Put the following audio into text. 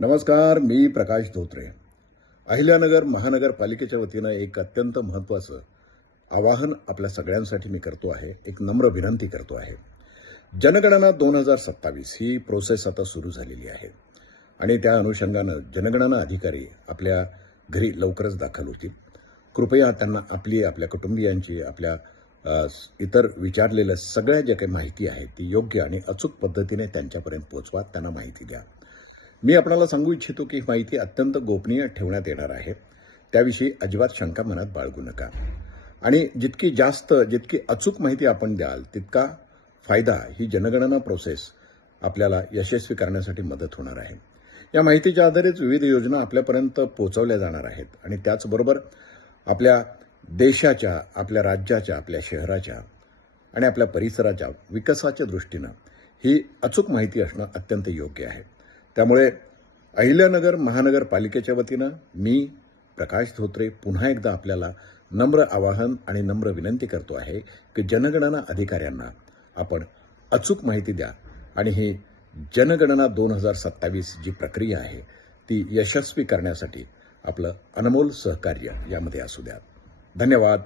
नमस्कार, मी प्रकाश धोत्रे. अहिल्यानगर महानगरपालिकेच्या वतीनं एक अत्यंत महत्त्वाचं आवाहन आपल्या सगळ्यांसाठी मी करतो आहे. एक नम्र विनंती करतो आहे. जनगणना 2027 ही प्रोसेस आता सुरू झालेली आहे आणि त्या अनुषंगानं जनगणना अधिकारी आपल्या घरी लवकरच दाखल होतील. कृपया त्यांना आपल्या कुटुंबियांची, इतर विचारलेल्या सगळ्या ज्या काही माहिती आहे ती योग्य आणि अचूक पद्धतीने त्यांच्यापर्यंत पोहोचवा, त्यांना माहिती द्या. मी आपल्याला सांगू इच्छितो की ही माहिती अत्यंत गोपनीय ठेवण्यात येणार आहे. त्याविषयी अजिबात शंका मनात बाळगू नका. आणि जितकी अचूक माहिती आपण द्याल तितका फायदा ही जनगणना प्रोसेस आपल्याला यशस्वी करण्यासाठी मदत होणार आहे. या माहितीच्या आधारेच विविध योजना आपल्यापर्यंत पोहोचवल्या जाणार आहेत आणि त्याचबरोबर आपल्या देशाच्या, आपल्या राज्याच्या, आपल्या शहराच्या आणि आपल्या परिसराच्या विकासाच्या दृष्टीनं ही अचूक माहिती असणं अत्यंत योग्य आहे. त्यामुळे अहिल्यानगर महानगरपालिकेच्या वतीनं मी प्रकाश धोत्रे पुन्हा एकदा आपल्याला नम्र आवाहन आणि नम्र विनंती करतो आहे की जनगणना अधिकाऱ्यांना आपण अचूक माहिती द्या आणि ही जनगणना 2027 जी प्रक्रिया आहे ती यशस्वी करण्यासाठी आपलं अनमोल सहकार्य यामध्ये असू द्या. धन्यवाद.